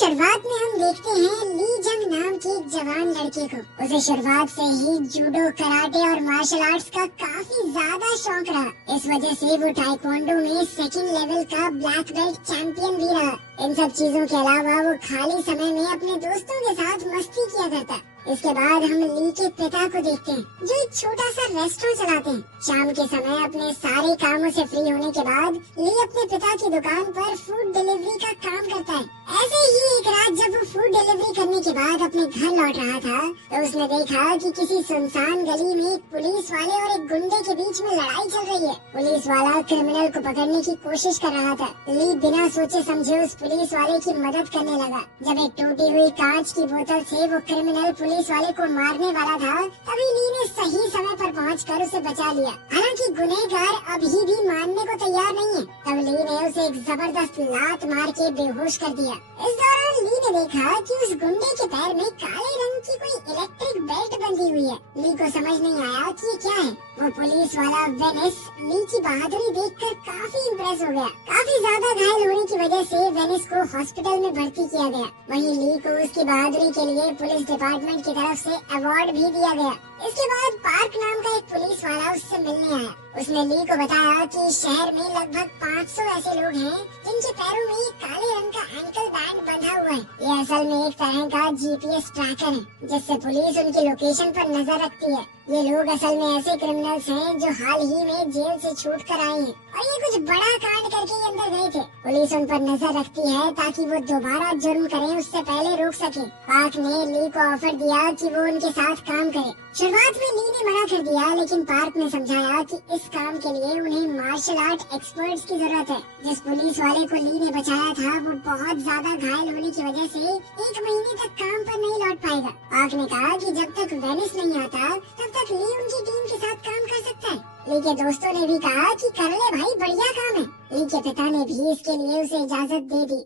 शुरुआत में हम देखते हैं ली जंग नाम के एक जवान लड़के को। उसे शुरुआत से ही जूडो, कराटे और मार्शल आर्ट्स का काफी ज्यादा शौक रहा। इस वजह से वो ताइक्वांडो में सेकंड लेवल का ब्लैक बेल्ट चैंपियन भी रहा। इन सब चीजों के अलावा वो खाली समय में अपने दोस्तों के साथ मस्ती किया करता। इसके बाद हम ली के पिता को देखते हैं जो एक छोटा सा रेस्टोरेंट चलाते हैं। शाम के समय अपने सारे कामों से फ्री होने के बाद ली अपने पिता की दुकान पर फूड डिलीवरी का काम करता है। ऐसे ही एक रात जब वो फूड डिलीवरी करने के बाद अपने घर लौट रहा था तो उसने देखा कि किसी सुनसान गली में एक पुलिस वाले और एक गुंडे के बीच में लड़ाई चल रही है। पुलिस वाला क्रिमिनल को पकड़ने की कोशिश कर रहा था। ली बिना सोचे समझे उस पुलिस वाले की मदद करने लगा। जब एक टूटी हुई कांच की बोतल से वो क्रिमिनल पुलिस वाले को मारने वाला था तभी ली ने सही समय पर पहुंचकर उसे बचा लिया। हालांकि गुनहगार अभी भी मानने को तैयार नहीं है। तब ली ने उसे एक जबरदस्त लात मार के बेहोश कर दिया। इस दौरान ली ने देखा कि उस गुंडे के पैर में काले रंग की कोई इलेक्ट्रिक बेल्ट बंधी हुई है। ली को समझ नहीं आया कि ये क्या है। वो पुलिस वाला वेनिस ली की बहादुरी देखकर काफी इम्प्रेस हो गया। काफी ज्यादा घायल होने की वजह से वेनिस को हॉस्पिटल में भर्ती किया गया। वहीं ली को उसकी बहादुरी के लिए पुलिस डिपार्टमेंट की तरफ से अवार्ड भी दिया गया। इसके बाद पार्क नाम का एक पुलिस वाला उससे मिलने आया। उसने ली को बताया कि शहर में लगभग 500 ऐसे लोग हैं जिनके पैरों में एक काले रंग का एंकल बैंड बंधा हुआ है। ये असल में एक तरह का जीपीएस ट्रैकर है जिससे पुलिस उनकी लोकेशन पर नजर रखती है। ये लोग असल में ऐसे क्रिमिनल्स हैं जो हाल ही में जेल से छूट कर आए हैं और ये कुछ बड़ा कांड करके ही अंदर गए थे। पुलिस उन पर नजर रखती है ताकि वो दोबारा जुर्म करें उससे पहले रोक सके। पार्क ने ली को ऑफर दिया कि वो उनके साथ काम करे। शुरुआत में ली ने मना कर दिया लेकिन पार्क ने समझाया कि इस काम के लिए उन्हें मार्शल आर्ट एक्सपर्ट्स की जरूरत है। जिस पुलिस वाले को ली ने बचाया था वो बहुत ज्यादा घायल होने की वजह से 1 महीने तक काम पर नहीं लौट पाएगा। पार्क ने कहा कि जब तक वेनिस नहीं आता तब तक ली उनकी टीम के साथ काम कर सकता है। ली के दोस्तों ने भी कहा कि कर ले भाई, बढ़िया काम है। ली के पिता ने भी इसके लिए उसे इजाजत दे दी।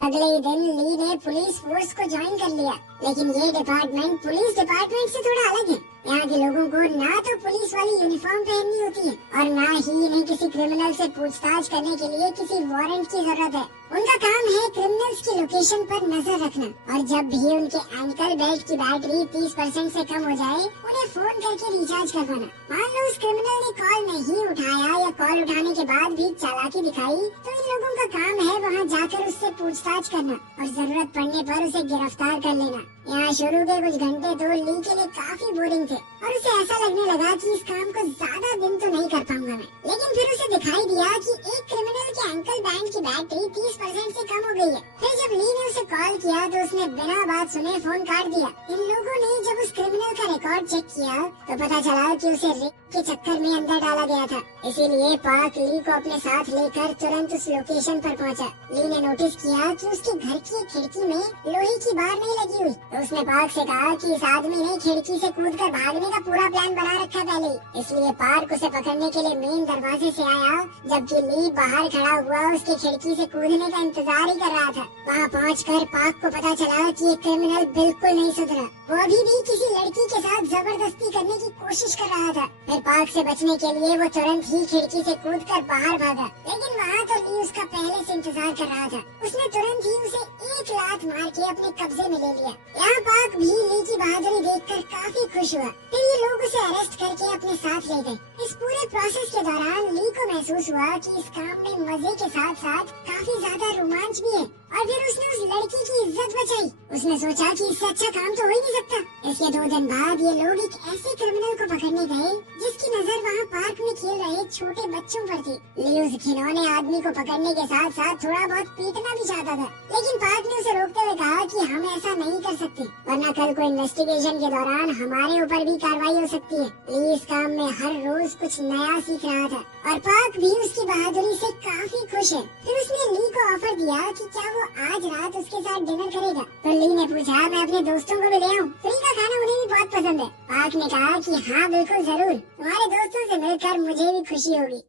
अगले ही दिन ली ने पुलिस फोर्स को ज्वाइन कर लिया। लेकिन ये डिपार्टमेंट पुलिस डिपार्टमेंट से थोड़ा अलग है। यहाँ के लोगों को ना तो पुलिस वाली यूनिफॉर्म पहननी होती है और ना ही इन्हें किसी क्रिमिनल से पूछताछ करने के लिए किसी वारंट की जरूरत है। उनका काम है क्रिमिनल्स की लोकेशन पर नजर रखना और जब भी उनके एंकल बेल्ट की बैटरी 30% से कम हो जाए उन्हें फोन करके रिचार्ज करवाना। मान लो उस क्रिमिनल ने कॉल नहीं उठाया या कॉल उठाने के बाद भी चालाकी दिखाई तो इन लोगों का काम है वहाँ जाकर उससे पूछताछ करना और जरूरत पड़ने पर उसे गिरफ्तार कर लेना। यहाँ शुरू के कुछ घंटे तो ली के लिए काफी बोरिंग थे और उसे ऐसा लगने लगा कि इस काम को ज्यादा दिन तो नहीं कर पाऊंगा मैं। लेकिन फिर उसे दिखाई दिया कि एक क्रिमिनल के एंकल बैंड की बैटरी 30% से कम हो गई है। फिर जब ली ने उसे कॉल किया तो उसने बिना बात सुने फोन काट दिया। इन लोगों ने जब उस क्रिमिनल का रिकॉर्ड चेक किया तो पता चला कि उसे रेप के चक्कर में अंदर डाला गया था। इसीलिए पार्क ली को अपने साथ लेकर तुरंत उस लोकेशन पर पहुंचा। ली ने नोटिस किया कि उसके घर की खिड़की में लोहे की बार नहीं लगी हुई तो उसने पार्क से कहा कि इस आदमी ने खिड़की से कूदकर भागने का पूरा प्लान बना रखा पहले ही। इसलिए पार्क उसे पकड़ने के लिए मेन दरवाजे से आया जबकि ली बाहर खड़ा हुआ उसकी खिड़की से कूदने का इंतजार ही कर रहा था। वहाँ पहुंचकर पार्क को पता चला कि ये क्रिमिनल बिल्कुल नहीं सुधरा। वो अभी भी किसी लड़की के साथ जबरदस्ती करने की कोशिश कर रहा था। फिर पार्क से बचने के लिए वो तुरंत ही खिड़की से कूदकर बाहर भागा लेकिन वहाँ तो ली उसका पहले से इंतजार कर रहा था। उसने तुरंत ही उसे एक लात मार के अपने कब्जे में ले लिया। यहाँ पार्क भी ली की बहादुरी देखकर काफी खुश हुआ। फिर ये लोग उसे अरेस्ट करके अपने साथ ले गए। इस पूरे प्रोसेस के दौरान ली को महसूस हुआ कि इस काम में मजे के साथ साथ काफी ज्यादा रोमांच भी है और फिर उसने उस लड़की की इज्जत बचाई। उसने सोचा कि इससे अच्छा काम तो हो ही नहीं सकता। इसके 2 दिन बाद ये लोग एक ऐसे क्रिमिनल को पकड़ने गए जिसकी नजर वहाँ पार्क में खेल रहे छोटे बच्चों पर थी। ली उस घिनौने आदमी को पकड़ने के साथ साथ थोड़ा बहुत पीटना भी चाहता था लेकिन पार्क ने उसे रोकते हुए कहा कि हम ऐसा नहीं कर सकते वरना कल को इन्वेस्टिगेशन के दौरान हमारे ऊपर भी कार्रवाई हो सकती है। ली इस काम में हर रोज कुछ नया सीख रहा था और पार्क भी उसकी बहादुरी से काफी खुश है। फिर उसने ली को ऑफर दिया कि क्या वो आज रात उसके साथ डिनर करेगा। तो ली ने पूछा मैं अपने दोस्तों को भी ले आऊं? फ्री का खाना उन्हें भी बहुत पसंद है। पार्क ने कहा कि हाँ बिल्कुल जरूर, तुम्हारे दोस्तों से मिलकर मुझे भी खुशी होगी।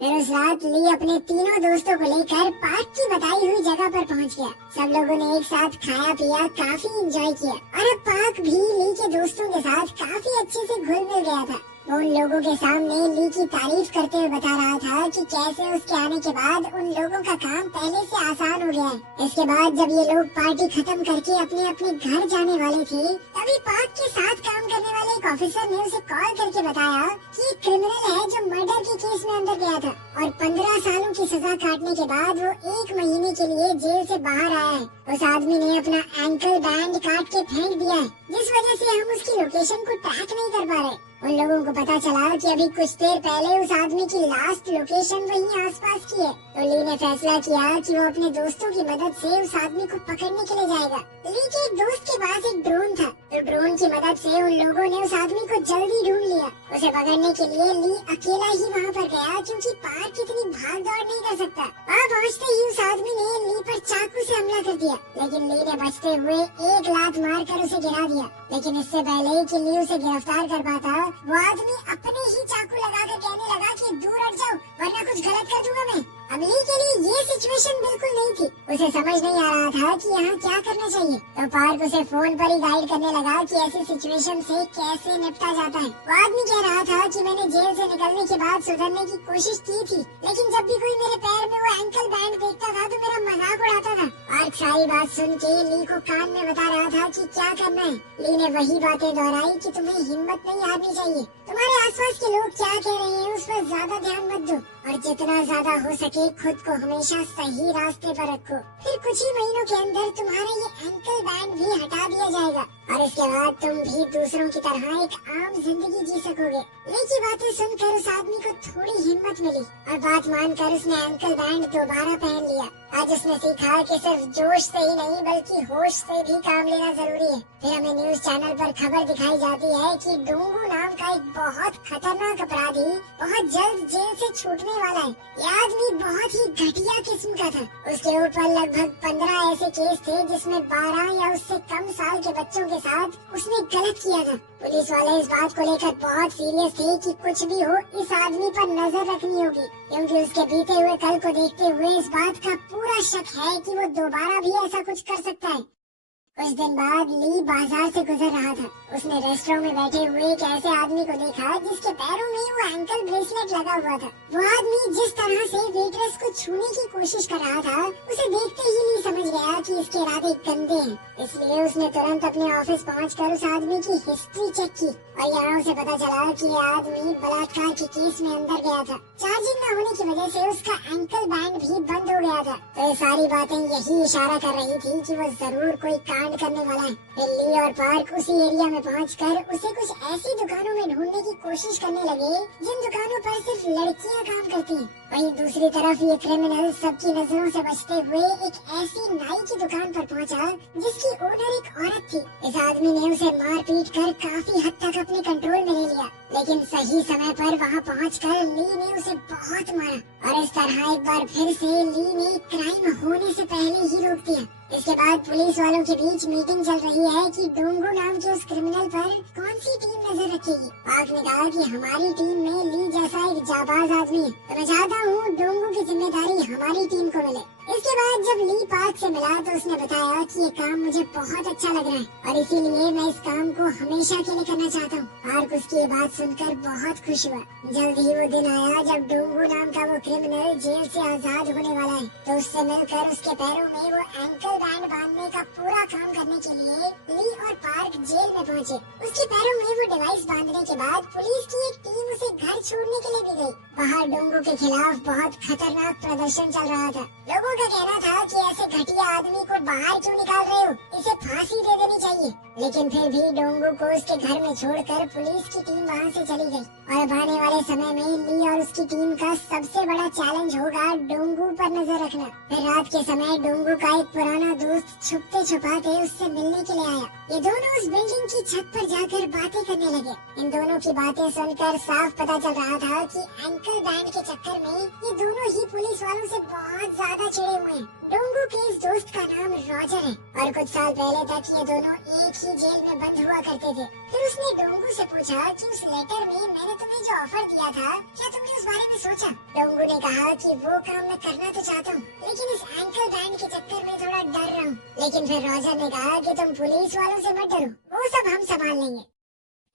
फिर उस रात ली अपने तीनों दोस्तों को लेकर पार्क की बताई हुई जगह पर पहुंच गया। सब लोगों ने एक साथ खाया पिया काफी एंजॉय किया और अब पार्क भी ली के दोस्तों के साथ काफी अच्छे से घुल मिल गया था। वो उन लोगों के सामने ली की तारीफ करते हुए बता रहा था कि कैसे उसके आने के बाद उन लोगों का काम पहले से आसान हो गया है। इसके बाद जब ये लोग पार्टी खत्म करके अपने अपने घर जाने वाले थे, तभी पार्क के साथ काम करने वाले एक ऑफिसर ने उसे कॉल करके बताया कि एक क्रिमिनल है जो मर्डर के केस में अंदर गया था और 15 सालों की सजा काटने के बाद वो 1 महीने के लिए जेल से बाहर आया है। उस आदमी ने अपना एंकल बैंड काट के फेंक दिया है, जिस वजह से हम उसकी लोकेशन को ट्रैक नहीं कर पा रहे। उन लोगों को पता चला कि अभी कुछ देर पहले उस आदमी की लास्ट लोकेशन वहीं आसपास की है। तो ली ने फैसला किया कि वो अपने दोस्तों की मदद से उस आदमी को पकड़ने के लिए जाएगा। ली के एक दोस्त के पास एक ड्रोन था, तो ड्रोन की मदद से उन लोगों ने उस आदमी को जल्दी ढूंढ लिया। उसे पकड़ने के लिए ली अकेला ही वहाँ पर गया, क्योंकि पार्क इतनी भाग दौड़ नहीं कर सकता। वहाँ पहुँचते ही उस आदमी ने ली पर चाकू से हमला कर दिया, लेकिन ली ने बचते हुए एक लात मारकर उसे गिरा दिया। लेकिन इससे पहले कि ली उसे गिरफ्तार कर पाता, वो आदमी अपने ही चाकू लगाकर कहने लगा कि दूर हट जाओ वरना कुछ गलत कर दूंगा मैं। अब ली के लिए ये सिचुएशन बिल्कुल नहीं थी। उसे समझ नहीं आ रहा था कि यहाँ क्या करना चाहिए, तो पार्क उसे फोन पर ही गाइड करने लगा कि ऐसी सिचुएशन से कैसे निपटा जाता है। वो आदमी कह रहा था कि मैंने जेल से निकलने के बाद सुधरने की कोशिश की थी, लेकिन जब भी कोई मेरे पैर में वो एंकल बैंड देखता था तो मेरा मजाक उड़ाता था। पार्क सारी बात सुन के ली को कान में बता रहा था कि क्या करना है। ली ने वही बातें दोहराई कि तुम्हें हिम्मत नहीं हारनी चाहिए, तुम्हारे आसपास के लोग क्या कह रहे हैं उस पर ज्यादा ध्यान मत दो, और जितना ज्यादा हो सके खुद को हमेशा सही रास्ते पर रखो। फिर कुछ ही महीनों के अंदर तुम्हारा ये एंकल बैंड भी हटा दिया जाएगा और इसके बाद तुम भी दूसरों की तरह एक आम जिंदगी जी सकोगे। ली की बातें सुनकर उस आदमी को थोड़ी हिम्मत मिली और बात मानकर उसने एंकल बैंड दोबारा पहन लिया। आज उसने सीखा कि सिर्फ जोश से ही नहीं बल्कि होश से भी काम लेना जरूरी है। फिर हमें न्यूज चैनल पर खबर दिखाई जाती है कि डोंगू नाम का एक बहुत खतरनाक अपराधी बहुत जल्द जेल से छूटने वाला है। ये आदमी बहुत ही घटिया किस्म का था। उसके ऊपर लगभग 15 ऐसे केस थे जिसमें 12 या उससे कम साल के बच्चों के साथ उसने गलत किया था। पुलिस वाले इस बात को लेकर बहुत सीरियस थे कि कुछ भी हो इस आदमी पर नजर रखनी होगी, क्योंकि उसके बीते हुए कल को देखते हुए इस बात का पूरा शक है कि वो दोबारा भी ऐसा कुछ कर सकता है। कुछ दिन बाद ली बाजार से गुजर रहा था। उसने रेस्टोरेंट में बैठे हुए एक ऐसे आदमी को देखा जिसके पैरों में वो एंकल ब्रेसलेट लगा हुआ था। वो आदमी जिस तरह से वेट्रेस को छूने की कोशिश कर रहा था, उसे देखते ही ली समझ गया कि इसके इरादे गंदे हैं। इसलिए उसने तुरंत अपने ऑफिस पहुंचकर उस आदमी की हिस्ट्री चेक की और यहाँ उसे पता चला कि ये आदमी बलात्कार के केस में अंदर गया था। चार्जिंग न होने की वजह से उसका एंकल बैंड भी बंद हो गया था। तो ये सारी बातें यही इशारा कर रही थी कि वो जरूर कोई कांड करने वाला है। ली और पार्क उसी एरिया में पहुंचकर उसे कुछ ऐसी दुकानों में ढूंढने की कोशिश करने लगे जिन दुकानों पर सिर्फ लड़कियां काम करती हैं। वहीं दूसरी तरफ ये क्रिमिनल सबकी नजरों से बचते हुए एक ऐसी नाई की दुकान पर पहुंचा जिसकी ओनर एक औरत थी। इस आदमी ने उसे मार पीट कर काफी हद तक अपने कंट्रोल में ले लिया, लेकिन सही समय पर वहां पहुंचकर ली ने उसे बहुत मारा और इस तरह एक बार फिर से ली ने क्राइम होने से पहले ही रोक दिया। इसके बाद पुलिस वालों के बीच मीटिंग चल रही है कि डोंगू नाम के उस क्रिमिनल पर कौन सी टीम नजर रखेगी। पार्क ने कहा कि हमारी टीम में ली जैसा एक जाबाज आदमी है, तो मैं चाहता हूँ डोंगू की जिम्मेदारी हमारी टीम को मिले। इसके बाद जब ली पार्क से मिला तो उसने बताया कि ये काम मुझे बहुत अच्छा लग रहा है और इसीलिए मैं इस काम को हमेशा के लिए करना चाहता हूँ। पार्क उसकी ये बात सुनकर बहुत खुश हुआ। जल्द ही वो दिन आया जब डोंगू नाम का वो क्रिमिनल जेल से आजाद होने वाला है, तो उससे मिलकर उसके पैरों में वो एंकल बैंड बांधने का पूरा काम करने के लिए ली और पार्क जेल में पहुँचे। उसके पैरों में वो डिवाइस बांधने के बाद पुलिस की एक टीम उसे घर छोड़ने के लिए भी गई। बाहर डोंगू के खिलाफ बहुत खतरनाक प्रदर्शन चल रहा था। लोगों का कहना था कि ऐसे घटिया आदमी को बाहर क्यों निकाल रहे हो, इसे फांसी दे देनी चाहिए। लेकिन फिर भी डोंगू को उसके घर में छोड़कर पुलिस की टीम वहां से चली गई। और अब आने वाले समय में ली और उसकी टीम का सबसे बड़ा चैलेंज होगा डोंगू पर नजर रखना। फिर रात के समय डोंगू का एक पुराना दोस्त छुपते छुपाते उससे मिलने के लिए आया। ये दोनों उस बिल्डिंग की छत पर जाकर बातें करने लगे। इन दोनों की बातें सुनकर साफ पता चल रहा था कि एंकल बैंड के चक्कर में ये दोनों ही पुलिस वालों से बहुत ज्यादा चिढ़े हुए हैं। डोंगू के इस दोस्त का नाम रॉजर है और कुछ साल पहले तक ये दोनों एक ही जेल में बंद हुआ करते थे। फिर उसने डोंगू से पूछा कि उस लेटर में मैंने तुम्हें जो ऑफर दिया था, क्या तुमने उस बारे में सोचा? डोंगू ने कहा कि वो काम मैं करना तो चाहता हूँ, लेकिन इस एंकल बैंड के चक्कर में थोड़ा डर रहा हूँ। लेकिन फिर रॉजर ने कहा कि तुम पुलिस वालों से मत डरो, वो सब हम संभाल लेंगे।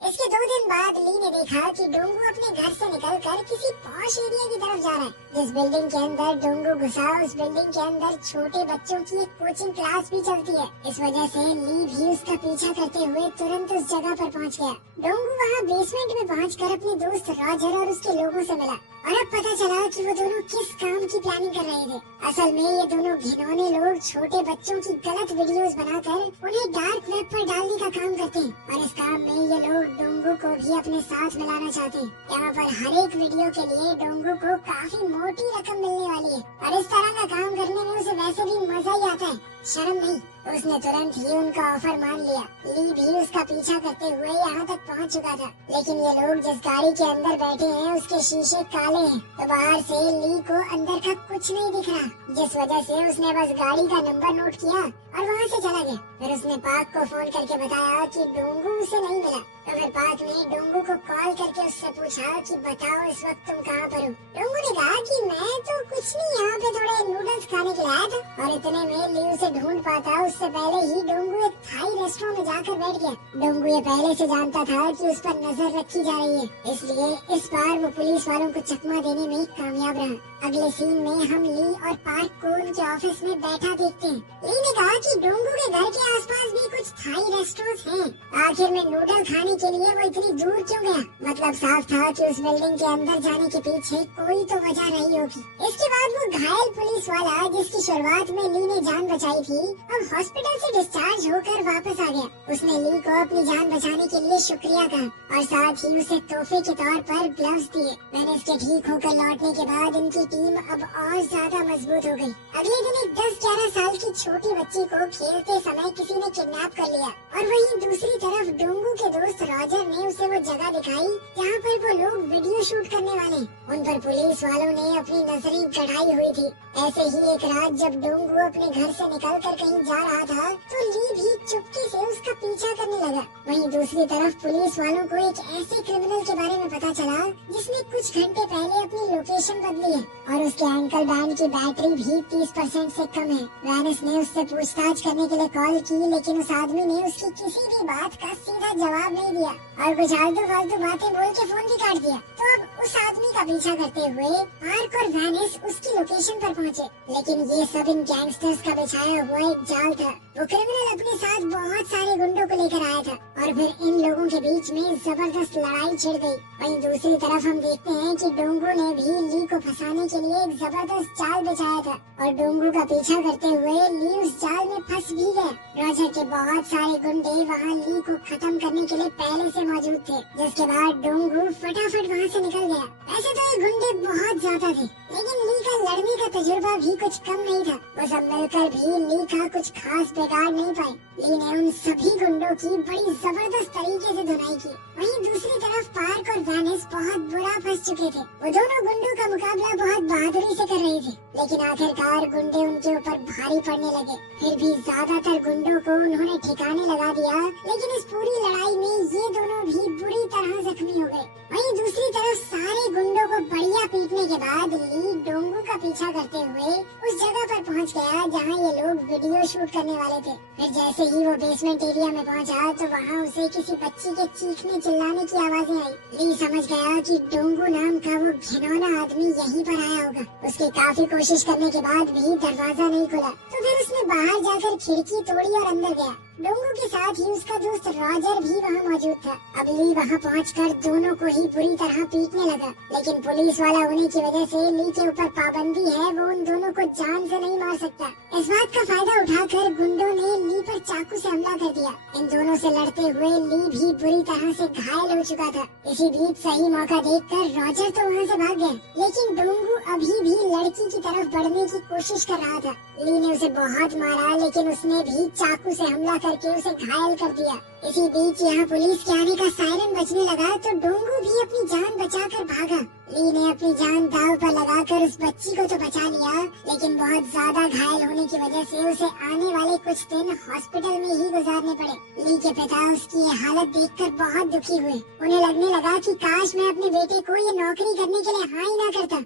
इसके 2 दिन बाद ली ने देखा कि डोंगू अपने घर से निकलकर किसी पॉश एरिया की तरफ जा रहा है। जिस बिल्डिंग के अंदर डोंगू घुसा, उस बिल्डिंग के अंदर छोटे बच्चों की एक कोचिंग क्लास भी चलती है। इस वजह से ली भी उसका पीछा करते हुए तुरंत उस जगह पर पहुंच गया। डोंगू वहां बेसमेंट में पहुंचकर अपने दोस्त रॉजर और उसके लोगों से मिला और अब पता चला कि वो दोनों किस काम की प्लानिंग कर रहे थे। असल में ये दोनों घिनौने लोग छोटे बच्चों की गलत वीडियोस बनाकर उन्हें डार्क वेब पर डालने का काम करते हैं और इस काम में ये लोग डोंगू को भी अपने साथ मिलाना चाहते हैं। यहाँ पर हर एक वीडियो के लिए डोंगू को काफी मोटी रकम मिलने वाली है और इस तरह का काम करने में उसे वैसे भी मजा ही आता है, शर्म नहीं। उसने तुरंत ही उनका ऑफर मान लिया। ली भी उसका पीछा करते हुए यहाँ तक पहुँच चुका था, लेकिन ये लोग जिस गाड़ी के अंदर बैठे हैं उसके शीशे काले हैं, तो बाहर से ली को अंदर का कुछ नहीं दिख रहा, जिस वजह से उसने बस गाड़ी का नंबर नोट किया और वहाँ से चला गया। फिर उसने पाक को फोन करके बताया कि डोंगू उसे नहीं मिला। तो फिर पाक ने डोंगू को कॉल करके उससे पूछा कि बताओ इस वक्त तुम कहाँ पर हो। डोंगू ने कहा कि मैं तो कुछ नहीं, यहाँ पे थोड़े नूडल्स खाने के लिए आया था और इतने में ली उसे ढूंढ पाता उससे पहले ही डोंगू एक थाई रेस्टोरेंट में जाकर बैठ गया। डोंगू ये पहले से जानता था कि उस पर नजर रखी जा रही है, इसलिए इस बार वो पुलिस वालों को चकमा देने में कामयाब रहा। अगले सीन में हम ली और पार्क को उनके ऑफिस में बैठा देखते हैं। ली ने कहा कि डोंगू के घर के आसपास भी कुछ थाई रेस्टोरेंट हैं। आखिर में नूडल खाने के लिए वो इतनी दूर क्यों गया? मतलब साफ था कि उस बिल्डिंग के अंदर जाने के पीछे कोई तो वजह रही होगी। इसके बाद वो घायल पुलिस वाला जिसकी शुरुआत में ली ने जान बचाई थी, अब हॉस्पिटल से डिस्चार्ज होकर वापस आ गया। उसने ली को अपनी जान बचाने के लिए शुक्रिया कहा और साथ ही उसे तोहफे के तौर पर ग्लव्स दिए। मैंने इसके ठीक होकर लौटने के बाद इनकी टीम अब और ज्यादा मजबूत हो गई। अगले दिन एक 10-11 साल की छोटी बच्ची को खेलते समय किसी ने किडनैप कर लिया और वहीं दूसरी तरफ डोंगू के दोस्त रॉजर ने उसे वो जगह दिखाई जहाँ पर वो लोग वीडियो शूट करने वाले। उन पर पुलिस वालों ने अपनी नजरें गड़ाई हुई थी। ऐसे ही एक रात जब डोंगू अपने घर से निकलकर कहीं जा रहा था तो ली भी चुपके से उसका पीछा करने लगा। वहीं दूसरी तरफ पुलिस वालों को एक ऐसे क्रिमिनल के बारे में पता चला जिसने कुछ घंटे पहले अपनी लोकेशन बदली है और उसके एंकल बैंड की बैटरी भी 30% से कम है। वैनिस ने उससे पूछताछ करने के लिए कॉल की, लेकिन उस आदमी ने उसकी किसी भी बात का सीधा जवाब नहीं दिया और कुछ आलतू फालतू बातें बोल के फोन भी काट दिया। तो अब उस आदमी का पीछा करते हुए पार्क और वैनिस उसकी लोकेशन पर पहुंचे, लेकिन ये सब इन गैंगस्टर्स का बिछाया हुआ एक जाल था। वो क्रिमिनल अपने साथ बहुत सारे गुंडों को लेकर आया था और फिर इन लोगों के बीच में जबरदस्त लड़ाई छिड़ गई। वहीं दूसरी तरफ हम देखते हैं कि डोंगू ने भी ली को फंसाने के लिए एक जबरदस्त जाल बिछाया था और डोंगू का पीछा करते हुए ली उस जाल में फंस भी गया। रॉजर के बहुत सारे गुंडे वहाँ ली को खत्म करने के लिए पहले से मौजूद थे, जिसके बाद डोंगू फटाफट वहाँ से निकल गया। वैसे तो ये गुंडे बहुत ज्यादा थे, लेकिन ली का लड़ने का तजुर्बा भी कुछ कम नहीं था। वो सब मिलकर भी ली का कुछ खास बिगाड़ नहीं पाए। ली ने उन सभी गुंडों की बड़ी जबरदस्त तरीके से धुनाई की। वहीं दूसरी तरफ पार्क और वैनिस बहुत बुरा फंस चुके थे। वो दोनों गुंडों का मुकाबला बहुत बहादुरी से कर रहे थे, लेकिन आखिरकार गुंडे उनके ऊपर भारी पड़ने लगे। फिर भी ज्यादातर गुंडों को उन्होंने ठिकाने लगा दिया, लेकिन इस पूरी लड़ाई में ये दोनों भी बुरी तरह जख्मी हो गए। वहीं दूसरी तरफ सारे गुंडों को बढ़िया पीटने के बाद ली डोंगू का पीछा करते हुए उस जगह पर पहुंच गया जहां ये लोग वीडियो शूट करने वाले थे। फिर जैसे ही वो बेसमेंट एरिया में पहुंचा तो वहां उसे किसी बच्ची के चीखने चिल्लाने की आवाजें आई। ली समझ गया कि डोंगू नाम का वो घिनौना आदमी यहीं पर आया होगा। उसकी काफी कोशिश करने के बाद भी दरवाजा नहीं खुला, तो फिर उसने बाहर जाकर खिड़की तोड़ी और अंदर गया। डोंगू के साथ ही उसका दोस्त रॉजर भी वहाँ मौजूद था। अब ली वहाँ पहुंचकर दोनों को ही बुरी तरह पीटने लगा, लेकिन पुलिस वाला होने की वजह से ली के ऊपर पाबंदी है, वो उन दोनों को जान से नहीं मार सकता। इस बात का फायदा उठाकर गुंडों ने ली पर चाकू से हमला कर दिया। इन दोनों से लड़ते हुए ली भी बुरी तरह से घायल हो चुका था। इसी बीच सही मौका देखकर रॉजर तो वहाँ से भाग गया, लेकिन डोंगू अभी भी लड़की की तरफ बढ़ने की कोशिश कर रहा था। ली ने उसे बहुत मारा, लेकिन उसने भी चाकू से हमला करके उसे घायल कर दिया। इसी बीच यहाँ पुलिस के आने का सायरन बजने लगा तो डोंगू भी अपनी जान बचाकर भागा। ली ने अपनी जान दांव पर लगाकर उस बच्ची को तो बचा लिया, लेकिन बहुत ज्यादा घायल होने की वजह से उसे आने वाले कुछ दिन हॉस्पिटल में ही गुजारने पड़े। ली के पिता उसकी ये हालत देखकर बहुत दुखी हुए। उन्हें लगने लगा कि काश मैं अपने बेटे को ये नौकरी करने के लिए हाँ ही ना करता।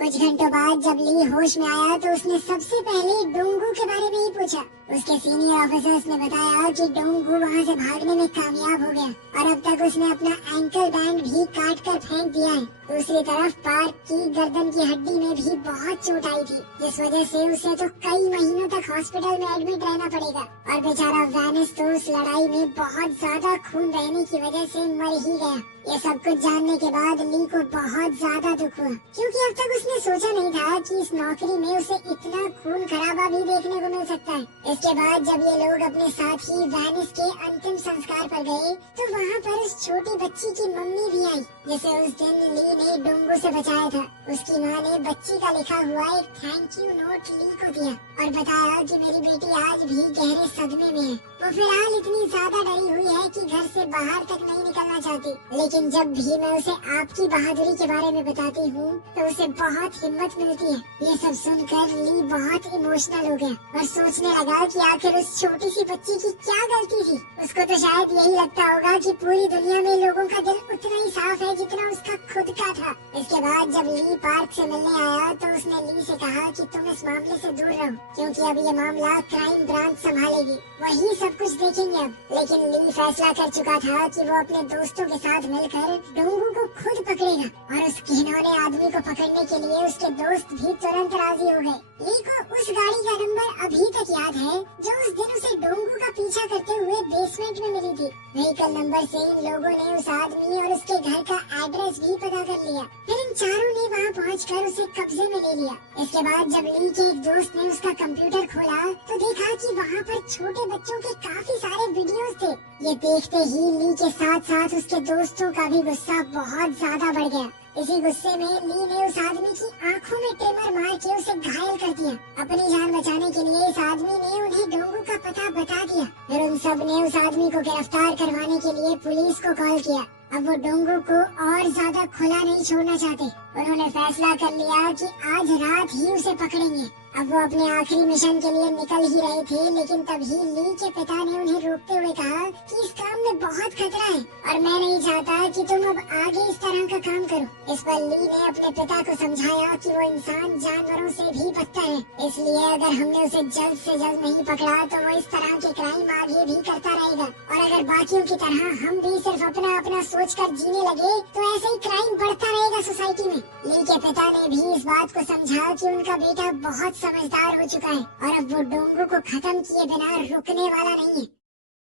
कुछ घंटों बाद जब ली होश में आया तो उसने सबसे पहले डोंगू के बारे में ही पूछा। उसके सीनियर ऑफिसर्स ने बताया कि डोंगू वहाँ से भागने में कामयाब हो गया और अब तक उसने अपना एंकल बैंड भी काट कर फेंक दिया है। दूसरी तरफ पार्क की गर्दन की हड्डी में भी बहुत चोट आई थी, जिस वजह से उसे तो कई महीनों तक हॉस्पिटल में एडमिट रहना पड़ेगा। और बेचारा वैनिस तो उस लड़ाई में बहुत ज्यादा खून बहने की वजह से मर ही गया। ये सब कुछ जानने के बाद ली को बहुत ज्यादा दुख हुआ, क्योंकि अब तक उसने सोचा नहीं था कि इस नौकरी में उसे इतना खून खराबा भी देखने को मिल सकता है। इसके बाद जब ये लोग अपने साथी वैनिस के अंतिम संस्कार पर गए तो वहाँ पर उस छोटी बच्ची की मम्मी भी आई, जिसे उस दिन ली ने डोंगू से बचाया था। उसकी माँ ने बच्ची का लिखा हुआ एक थैंक यू नोट ली को दिया और बताया कि मेरी बेटी आज भी गहरे सदमे में है। वो फिलहाल इतनी ज्यादा डरी हुई है कि घर से बाहर तक नहीं निकलना चाहती, लेकिन जब भी मैं उसे आपकी बहादुरी के बारे में बताती हूँ तो उसे बहुत हिम्मत मिलती है। ये सब सुनकर ली बहुत इमोशनल हो गया और सोचने लगा कि आखिर उस छोटी सी बच्ची की क्या गलती थी। उसको तो शायद यही लगता होगा कि पूरी दुनिया में लोगों का दिल उतना ही साफ है जितना उसका खुद का था। इसके बाद जब ली पार्क से मिलने आया तो उसने ली से कहा कि तुम इस मामले से दूर रहो, क्योंकि अब ये मामला क्राइम ब्रांच संभालेगी, वही सब कुछ देखेंगे अब। लेकिन ली फैसला कर चुका था कि वो अपने दोस्तों के साथ मिलकर डोंगू को खुद पकड़ेगा और उस घिनौने आदमी को पकड़ने के लिए उसके दोस्त भी तुरंत राजी हो गए। ली को उस गाड़ी का नंबर अभी तक याद है जो उस दिन उसे डोंगू का पीछा करते हुए बेसमेंट में मिली थी। व्हीकल नंबर से इन लोगों ने उस आदमी और उसके घर का एड्रेस भी पता कर लिया। फिर इन चारों ने वहाँ पहुँचकर उसे कब्जे में ले लिया। इसके बाद जब ली के एक दोस्त ने उसका कंप्यूटर खोला तो देखा कि वहाँ पर छोटे बच्चों के काफी सारे वीडियोस थे। ये देखते ही ली के साथ साथ उसके दोस्तों का भी गुस्सा बहुत ज्यादा बढ़ गया। इसी गुस्से में ली ने उस आदमी की आंखों में ट्रिमर मार के उसे घायल कर दिया। अपनी जान बचाने के लिए इस आदमी ने उन्हें डोंगू का पता बता दिया। फिर उन सब ने उस आदमी को गिरफ्तार करवाने के लिए पुलिस को कॉल किया। अब वो डोंगू को और ज्यादा खुला नहीं छोड़ना चाहते। उन्होंने फैसला कर लिया कि आज रात ही उसे पकड़ेंगे। अब वो अपने आखिरी मिशन के लिए निकल ही रहे थे, लेकिन तभी ली के पिता ने उन्हें रोकते हुए कहा कि इस काम में बहुत खतरा है और मैं नहीं चाहता कि तुम अब आगे इस तरह का काम करो। इस पर ली ने अपने पिता को समझाया कि वो इंसान जानवरों से भी बदतर है, इसलिए अगर हमने उसे जल्द से जल्द नहीं पकड़ा तो वो इस तरह के क्राइम आगे भी करता रहेगा और अगर बाकियों की तरह हम भी सिर्फ अपना अपना सोचकर जीने लगे तो ऐसे ही क्राइम बढ़ता रहेगा सोसाइटी में। ली के पिता ने भी इस बात को समझा कि उनका बेटा बहुत समझदार हो चुका है और अब वो डोंगू को खत्म किए बिना रुकने वाला नहीं है।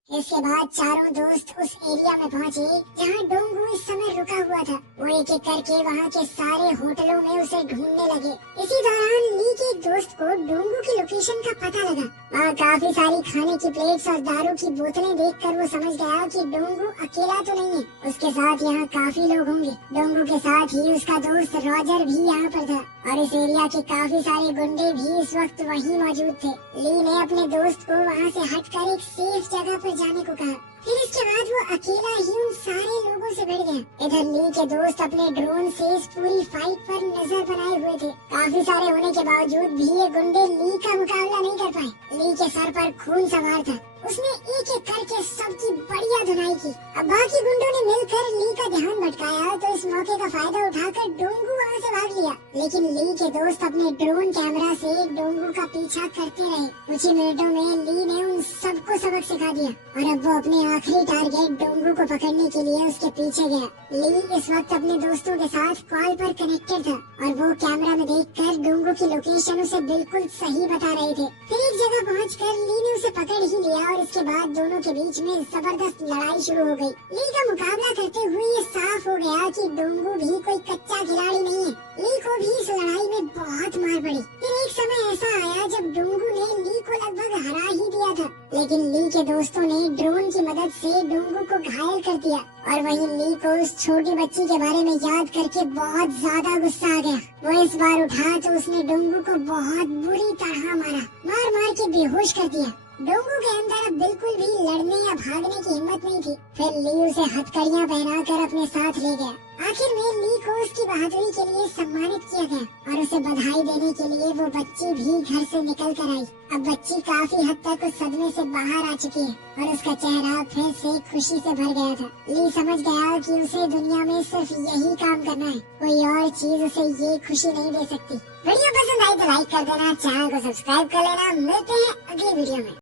इसके बाद चारों दोस्त उस एरिया में पहुँचे जहाँ डोंगू इस समय रुका हुआ था। वो एक एक करके वहाँ के सारे होटलों में उसे ढूंढने लगे। इसी दौरान ली के एक दोस्त को डोंगू की लोकेशन का पता लगा। वहाँ काफी सारी खाने की प्लेट्स और दारू की बोतलें देखकर वो समझ गया कि डोंगू अकेला तो नहीं है, उसके साथ यहाँ काफी लोग होंगे। डोंगू के साथ ही उसका दोस्त रॉजर भी यहाँ पर था और इस एरिया के काफी सारे गुंडे भी इस वक्त वहीं मौजूद थे। ली ने अपने दोस्त को वहाँ से हटकर एक सेफ जगह पर जाने को कहा। फिर इसके बाद वो अकेला ही उन सारे लोगों से भिड़ गया। इधर ली के दोस्त अपने ड्रोन से इस पूरी फाइट पर नजर बनाए हुए थे। काफी सारे होने के बावजूद भी ये गुंडे ली का मुकाबला नहीं कर पाए। ली के सर पर खून सवार था। उसने एक एक करके सबकी बढ़िया धुनाई की। अब बाकी गुंडों ने मिलकर ली का ध्यान भटकाया तो इस मौके का फायदा उठाकर डोंगू वहाँ से भाग लिया। लेकिन ली के दोस्त अपने ड्रोन कैमरा से डोंगू का पीछा करते रहे। कुछ ही मिनटों में ली ने उन सबको सबक सिखा दिया और अब वो अपने आखिरी टारगेट डोंगू को पकड़ने के लिए उसके पीछे गया। ली इस वक्त अपने दोस्तों के साथ कॉल पर कनेक्टेड था और वो कैमरा में देखकर डोंगू की लोकेशन उसे बिल्कुल सही बता रहे थे। फिर एक जगह पहुंचकर ली ने उसे पकड़ ही लिया और इसके बाद दोनों के बीच में जबरदस्त लड़ाई शुरू हो गई। ली का मुकाबला करते हुए ये साफ हो गया कि डोंगू भी कोई कच्चा खिलाड़ी नहीं है। ली को भी इस लड़ाई में बहुत मार पड़ी। फिर एक समय ऐसा आया जब डोंगू ने ली को लगभग हरा ही दिया था, लेकिन ली के दोस्तों ने ड्रोन की मदद से डोंगू को घायल कर दिया और वहीं ली को उस छोटी बच्ची के बारे में याद करके बहुत ज्यादा गुस्सा आ गया। वो इस बार उठा तो उसने डोंगू को बहुत बुरी तरह मार मार के बेहोश कर दिया। डोंगू के अंदर अब बिल्कुल भी लड़ने या भागने की हिम्मत नहीं थी। फिर ली उसे हथकड़ियां पहनाकर अपने साथ ले गया। आखिर में ली को उसकी बहादुरी के लिए सम्मानित किया गया और उसे बधाई देने के लिए वो बच्ची भी घर से निकल कर आई। अब बच्ची काफी हद तक उस सदमे से बाहर आ चुकी है और उसका चेहरा फिर से खुशी से भर गया था। ली समझ गया कि उसे दुनिया में सिर्फ यही काम करना है, कोई और चीज उसे ये खुशी नहीं दे सकती। वीडियो पसंद आई तो लाइक कर देना, चैनल को सब्सक्राइब कर लेना। मिलते हैं अगली वीडियो में।